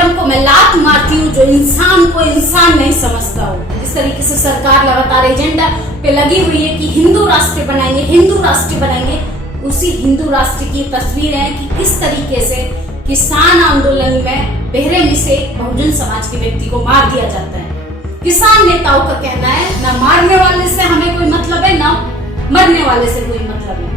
धर्म को मैं लात मारती हूँ जो इंसान को इंसान नहीं समझता हो। जिस तरीके से सरकार लगातार एजेंडा पे लगी हुई है कि हिंदू राष्ट्र बनाएंगे, हिंदू राष्ट्र बनाएंगे, उसी हिंदू राष्ट्र की तस्वीर है कि किस तरीके से किसान आंदोलन में बेरहमी से बहुजन समाज के व्यक्ति को मार दिया जाता है। किसान नेताओं का कहना है ना मारने वाले से हमें कोई मतलब है, ना मरने वाले से कोई मतलब है।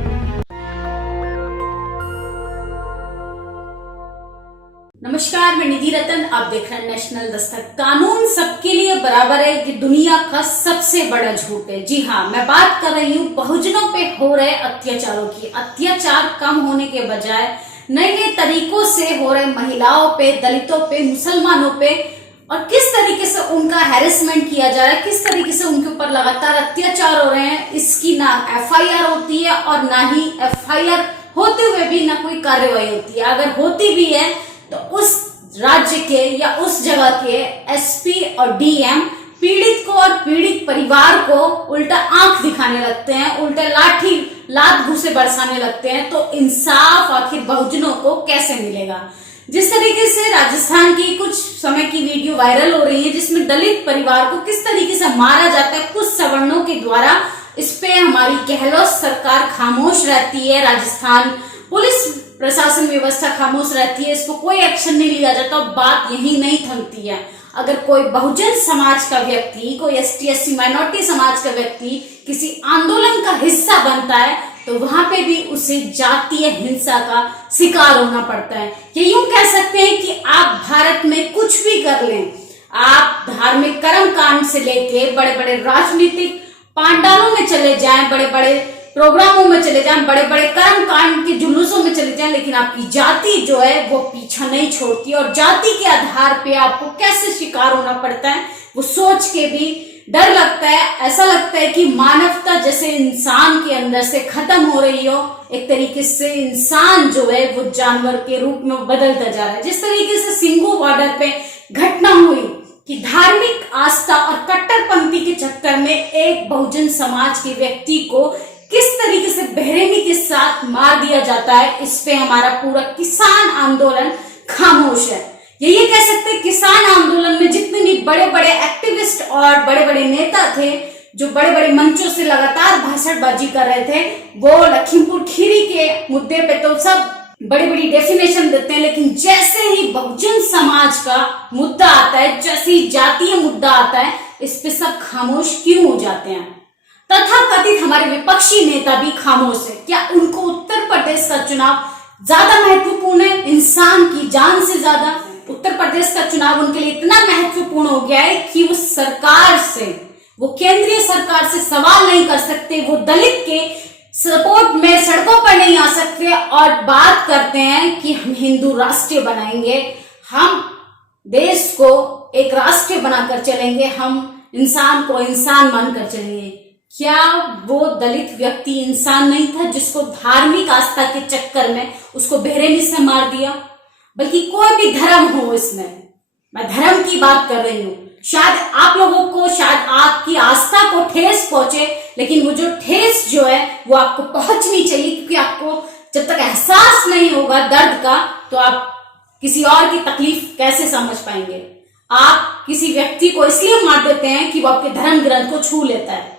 नमस्कार, मैं निधि रतन, आप देख रहे हैं नेशनल दस्तक। कानून सबके लिए बराबर है कि दुनिया का सबसे बड़ा झूठ है। जी हाँ, मैं बात कर रही हूँ बहुजनों पे हो रहे अत्याचारों की। अत्याचार कम होने के बजाय नए नए तरीकों से हो रहे महिलाओं पे, दलितों पे, मुसलमानों पे, और किस तरीके से उनका हैरेसमेंट किया जा रहा है, किस तरीके से उनके ऊपर लगातार अत्याचार हो रहे हैं। इसकी ना एफआईआर होती है और ना ही एफआईआर होते हुए भी ना कोई कार्रवाई होती है। अगर होती भी है तो उस राज्य के या उस जगह के एसपी और डीएम पीड़ित को और पीड़ित परिवार को उल्टा आंख दिखाने लगते हैं, उल्टा लात घूंसे बरसाने लगते हैं। तो इंसाफ आखिर बहुजनों को कैसे मिलेगा? जिस तरीके से राजस्थान की कुछ समय की वीडियो वायरल हो रही है जिसमें दलित परिवार को किस तरीके से मारा जाता है कुछ सवर्णों के द्वारा, इस पे हमारी गहलोत सरकार खामोश रहती है, राजस्थान पुलिस प्रशासन व्यवस्था खामोश रहती है, इसको कोई एक्शन नहीं लिया जाता और बात यही नहीं थमती है। अगर कोई बहुजन समाज का व्यक्ति, कोई एसटी एससी माइनॉरिटी समाज का व्यक्ति किसी आंदोलन का हिस्सा बनता है तो वहां पे भी उसे जातीय हिंसा का शिकार होना पड़ता है। ये यूं कह सकते हैं कि आप भारत में कुछ भी कर लें, आप धार्मिक कर्म कांड से लेके बड़े बड़े राजनीतिक पांडालों में चले जाएं, बड़े बड़े प्रोग्रामों में चले जाएं, बड़े बड़े कर्म कांड के जुलूसों में चले जाएं, लेकिन आपकी जाति जो है वो पीछा नहीं छोड़ती। और जाति के आधार पे आपको कैसे शिकार होना पड़ता है वो सोच के भी डर लगता है। ऐसा लगता है कि मानवता जैसे इंसान के अंदर से खत्म हो रही हो। एक तरीके से इंसान जो है वो जानवर के रूप में बदलता जा रहा है। जिस तरीके से सिंघू बॉर्डर पे घटना हुई कि धार्मिक आस्था और कट्टरपंथी के चक्कर में एक बहुजन समाज के व्यक्ति को किस तरीके से बेरहमी के साथ मार दिया जाता है, इस पे हमारा पूरा किसान आंदोलन खामोश है। ये कह सकते हैं किसान आंदोलन में जितने भी बड़े बड़े एक्टिविस्ट और बड़े बड़े नेता थे जो बड़े बड़े मंचों से लगातार भाषणबाजी कर रहे थे, वो लखीमपुर खीरी के मुद्दे पे तो सब बड़ी बड़ी डेफिनेशन देते हैं, लेकिन जैसे ही बहुजन समाज का मुद्दा आता है, जैसे ही जातीय मुद्दा आता है, इस पे सब खामोश क्यों हो जाते हैं? तथाकथित हमारे विपक्षी नेता भी खामोश है। क्या उनको उत्तर प्रदेश का चुनाव ज्यादा महत्वपूर्ण है इंसान की जान से ज्यादा? उत्तर प्रदेश का चुनाव उनके लिए इतना महत्वपूर्ण हो गया है कि वो सरकार से, वो केंद्रीय सरकार से सवाल नहीं कर सकते, वो दलित के सपोर्ट में सड़कों पर नहीं आ सकते और बात करते हैं कि हम हिंदू राष्ट्र बनाएंगे, हम देश को एक राष्ट्र बनाकर चलेंगे, हम इंसान को इंसान मानकर चलेंगे। क्या वो दलित व्यक्ति इंसान नहीं था जिसको धार्मिक आस्था के चक्कर में उसको बेरहमी से मार दिया? बल्कि कोई भी धर्म हो, इसमें मैं धर्म की बात कर रही हूँ, शायद आप लोगों को, शायद आपकी आस्था को ठेस पहुंचे, लेकिन वो जो ठेस जो है वो आपको पहुंचनी चाहिए, क्योंकि आपको जब तक एहसास नहीं होगा दर्द का तो आप किसी और की तकलीफ कैसे समझ पाएंगे? आप किसी व्यक्ति को इसलिए मार देते हैं कि वो आपके धर्म ग्रंथ को छू लेता है।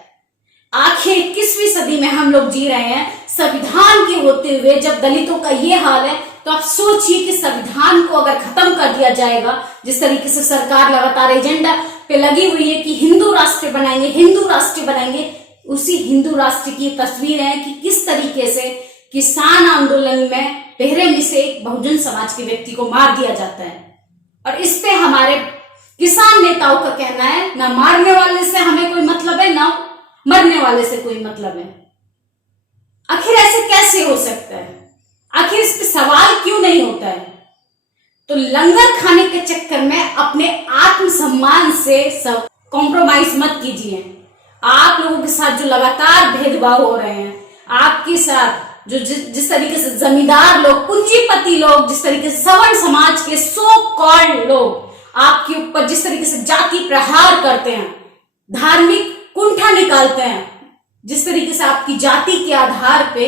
आखिर 21वीं सदी में हम लोग जी रहे हैं, संविधान के होते हुए जब दलितों का ये हाल है, तो आप सोचिए कि संविधान को अगर खत्म कर दिया जाएगा, जिस तरीके से सरकार लगातार एजेंडा पे लगी हुई है कि हिंदू राष्ट्र बनाएंगे, हिंदू राष्ट्र बनाएंगे, उसी हिंदू राष्ट्र की तस्वीर है कि किस तरीके से किसान आंदोलन में बेरहमी से एक बहुजन समाज के व्यक्ति को मार दिया जाता है। और इस पे हमारे किसान नेताओं का कहना है ना मारने वाले से हमें कोई मतलब है, ना मरने वाले से कोई मतलब है। आखिर ऐसे कैसे हो सकता है? आखिर इस पे सवाल क्यों नहीं होता है? तो लंगर खाने के चक्कर में अपने आत्मसम्मान से सब कॉम्प्रोमाइज मत कीजिए। आप लोगों के साथ जो लगातार भेदभाव हो रहे हैं, आपके साथ जो जिस तरीके से जमींदार लोग, पूंजीपति लोग, जिस तरीके से सवर्ण समाज के सो कॉल्ड लोग आपके ऊपर जिस तरीके से जाति प्रहार करते हैं, धार्मिक कुंठा निकालते हैं, जिस तरीके से आपकी जाति के आधार पे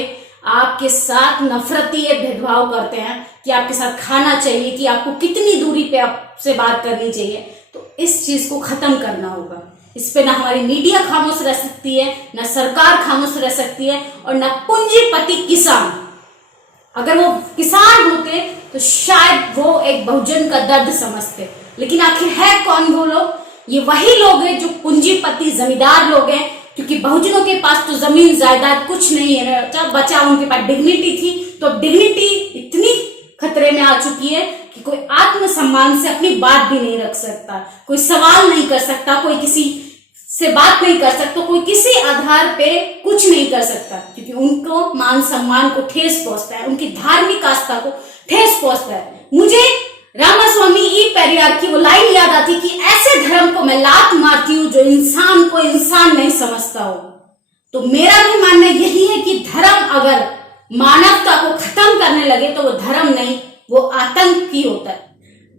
आपके साथ नफरती भेदभाव करते हैं कि आपके साथ खाना चाहिए, कि आपको कितनी दूरी पे आपसे बात करनी चाहिए, तो इस चीज को खत्म करना होगा। इस पे ना हमारी मीडिया खामोश रह सकती है, ना सरकार खामोश रह सकती है, और ना पूंजीपति किसान। अगर वो किसान होते तो शायद वो एक बहुजन का दर्द समझते, लेकिन आखिर है कौन वो लोग? ये वही लोग हैं जो पूंजीपति जमींदार लोग हैं, क्योंकि बहुजनों के पास तो जमीन जायदाद कुछ नहीं है, जब बचा उनके पास डिग्निटी थी, तो डिग्निटी इतनी खतरे में आ चुकी है कि कोई आत्मसम्मान से अपनी बात भी नहीं रख सकता, कोई सवाल नहीं कर सकता, कोई किसी से बात नहीं कर सकता, कोई किसी आधार पे कुछ नहीं कर सकता, क्योंकि उनको मान सम्मान को ठेस पहुंचता है, उनकी धार्मिक आस्था को ठेस पहुंचता है। मुझे रामास्वामी ई पेरियार की वो लाइन याद आती कि ऐसे धर्म को मैं लात मारती हूं जो इंसान को इंसान नहीं समझता हो। तो मेरा भी मानना यही है कि धर्म अगर मानवता को खत्म करने लगे तो वो धर्म नहीं, वो आतंक ही होता है।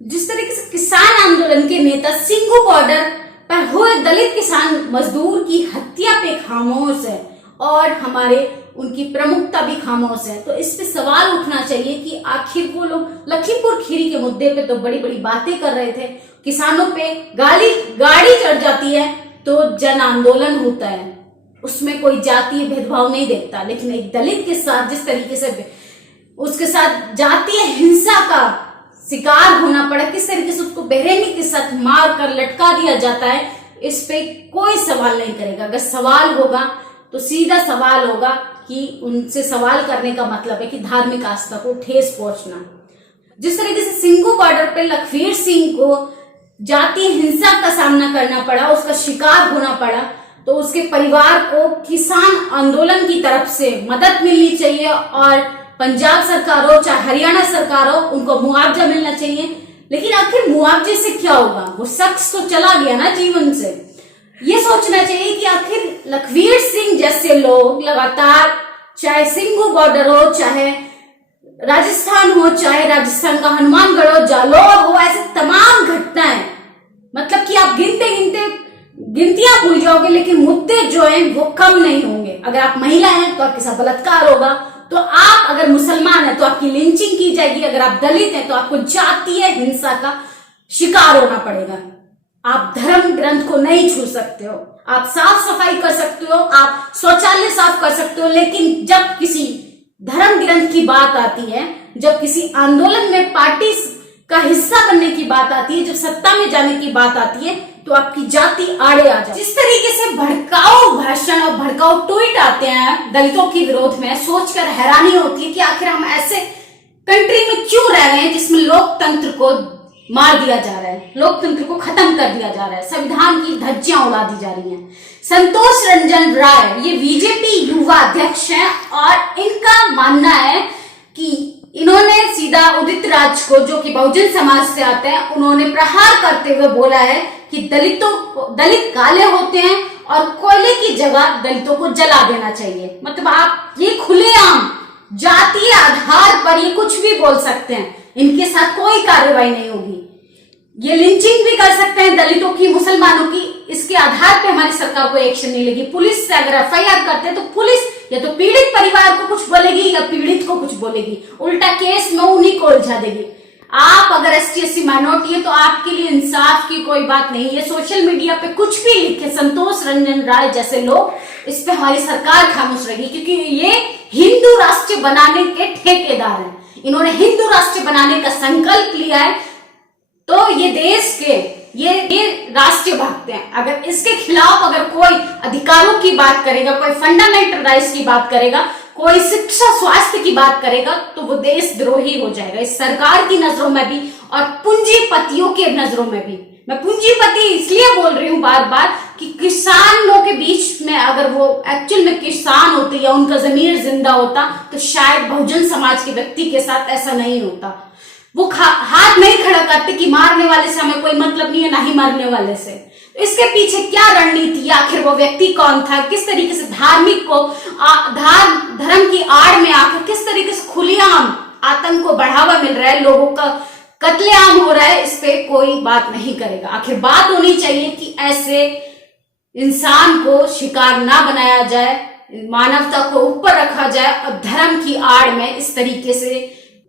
जिस तरीके से किसान आंदोलन के नेता सिंघू बॉर्डर पर हुए दलित किसान मजदूर की हत्या पे खामोश है और हमारे उनकी प्रमुखता भी खामोश है, तो इस पे सवाल उठना चाहिए कि आखिर वो लोग लखीमपुर खीरी के मुद्दे पे तो बड़ी बड़ी बातें कर रहे थे, किसानों पे गाड़ी चढ़ जाती है तो जन आंदोलन होता है, उसमें कोई जातीय भेदभाव नहीं देखता, लेकिन एक दलित के साथ जिस तरीके से उसके साथ जातीय हिंसा का शिकार होना पड़ा, किस तरीके से उसको बेरहमी के साथ मार कर लटका दिया जाता है, इस पे कोई सवाल नहीं करेगा। अगर सवाल होगा तो सीधा सवाल होगा कि उनसे सवाल करने का मतलब है कि धार्मिक आस्था को ठेस पहुंचना। जिस तरीके से सिंघू बॉर्डर पे लखवीर सिंह को जातीय हिंसा का सामना करना पड़ा, उसका शिकार होना पड़ा, तो उसके परिवार को किसान आंदोलन की तरफ से मदद मिलनी चाहिए और पंजाब सरकार हो चाहे हरियाणा सरकार हो, उनको मुआवजा मिलना चाहिए। लेकिन आखिर मुआवजे से क्या होगा? वो शख्स तो चला गया ना जीवन से। ये सोचना चाहिए कि आखिर लखवीर सिंह जैसे लोग लगातार, चाहे सिंघू बॉर्डर हो, चाहे राजस्थान हो, चाहे राजस्थान का हनुमानगढ़ हो, जालौर हो, ऐसे तमाम घटनाएं, मतलब कि आप गिनते गिनते गिनतियां भूल जाओगे, लेकिन मुद्दे जो हैं वो कम नहीं होंगे। अगर आप महिला हैं तो आपके साथ बलात्कार होगा, तो आप अगर मुसलमान हैं तो आपकी लिंचिंग की जाएगी, अगर आप दलित हैं तो आपको जातीय हिंसा का शिकार होना पड़ेगा। आप धर्म ग्रंथ को नहीं छू सकते हो, आप साफ सफाई कर सकते हो, आप शौचालय साफ कर सकते हो, लेकिन जब किसी धर्म ग्रंथ की बात आती है, जब किसी आंदोलन में पार्टी का हिस्सा बनने की बात आती है, जब सत्ता में जाने की बात आती है, तो आपकी जाति आड़े आ जाए। जिस तरीके से भड़काऊ भाषण और भड़काऊ ट्वीट आते हैं दलितों के विरोध में, सोचकर हैरानी होती है कि आखिर हम ऐसे कंट्री में क्यों रह रहे हैं जिसमें लोकतंत्र को मार दिया जा रहा है, लोकतंत्र को खत्म कर दिया जा रहा है, संविधान की धज्जियां उड़ा दी जा रही हैं। संतोष रंजन राय ये बीजेपी युवा अध्यक्ष हैं और इनका मानना है कि इन्होंने सीधा उदित राज को, जो कि बहुजन समाज से आते हैं, उन्होंने प्रहार करते हुए बोला है कि दलित काले होते हैं और कोयले की जगह दलितों को जला देना चाहिए। मतलब आप ये खुलेआम जातीय आधार पर ये कुछ भी बोल सकते हैं, इनके साथ कोई कार्रवाई नहीं होगी। ये लिंचिंग भी कर सकते हैं दलितों की, मुसलमानों की, इसके आधार पे हमारी सरकार को एक्शन नहीं लेगी। पुलिस से अगर एफआईआर करते हैं तो पुलिस या तो पीड़ित परिवार को कुछ बोलेगी या पीड़ित को कुछ बोलेगी, उल्टा केस में उन्हीं को उलझा देगी। आप अगर ST/SC माइनॉरिटी है तो आपके लिए इंसाफ की कोई बात नहीं है। सोशल मीडिया पे कुछ भी लिखे संतोष रंजन राय जैसे लोग, इस पे हमारी सरकार खामोश रहेगी, क्योंकि ये हिंदू राष्ट्र बनाने के ठेकेदार हैं। इन्होंने हिंदू राष्ट्र बनाने का संकल्प लिया है, तो ये देश के ये राष्ट्रीय भक्त हैं। अगर इसके खिलाफ अगर कोई अधिकारों की बात करेगा, कोई फंडामेंटल राइट्स की बात करेगा, कोई शिक्षा स्वास्थ्य की बात करेगा, तो वो देशद्रोही हो जाएगा, इस सरकार की नजरों में भी और पूंजीपतियों के नजरों में भी। मैं पूंजीपति इसलिए बोल रही हूँ बार बार कि किसानों के बीच में अगर वो एक्चुअल में किसान होते या उनका जमीर जिंदा होता तो शायद बहुजन समाज के व्यक्ति के साथ ऐसा नहीं होता। वो हाथ नहीं खड़ा करते कि मारने वाले से हमें कोई मतलब नहीं है, ना ही मरने वाले से। तो इसके पीछे क्या रणनीति, आखिर वो व्यक्ति कौन था, किस तरीके से धार्मिक को धर्म की आड़ में आकर किस तरीके से खुलेआम आतंक को बढ़ावा मिल रहा है, लोगों का कत्लेआम हो रहा है, इस पे कोई बात नहीं करेगा। आखिर बात होनी चाहिए कि ऐसे इंसान को शिकार ना बनाया जाए, मानवता को ऊपर रखा जाए और धर्म की आड़ में इस तरीके से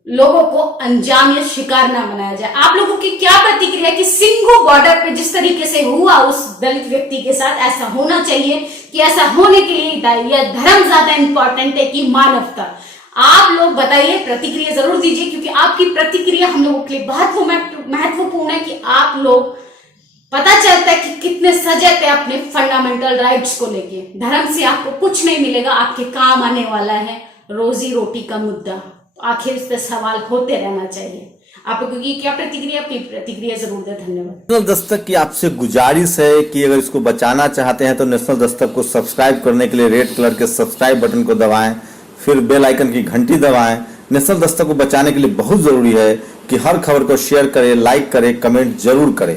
लोगों को अंजाम या शिकार ना बनाया जाए। आप लोगों की क्या प्रतिक्रिया कि सिंघू बॉर्डर पे जिस तरीके से हुआ उस दलित व्यक्ति के साथ ऐसा होना चाहिए कि ऐसा होने के लिए या धर्म ज्यादा इंपॉर्टेंट है कि मानवता? आप लोग बताइए, प्रतिक्रिया जरूर दीजिए, क्योंकि आपकी प्रतिक्रिया हम लोगों के लिए बहुत महत्वपूर्ण है कि आप लोग पता चलता है कि कितने सजग है अपने फंडामेंटल राइट्स को लेके। धर्म से आपको कुछ नहीं मिलेगा, आपके काम आने वाला है रोजी रोटी का मुद्दा। आखिर इस पर सवाल होते रहना चाहिए। आप लोगों की क्या प्रतिक्रिया, अपनी प्रतिक्रिया जरूर दें। धन्यवाद। नेशनल दस्तक की आपसे गुजारिश है कि अगर इसको बचाना चाहते हैं तो नेशनल दस्तक को सब्सक्राइब करने के लिए रेड कलर के सब्सक्राइब बटन को दबाएं, फिर बेल आइकन की घंटी दबाएं। नेशनल दस्तक को बचाने के लिए बहुत जरूरी है कि हर खबर को शेयर करें, लाइक करें, कमेंट जरूर करें।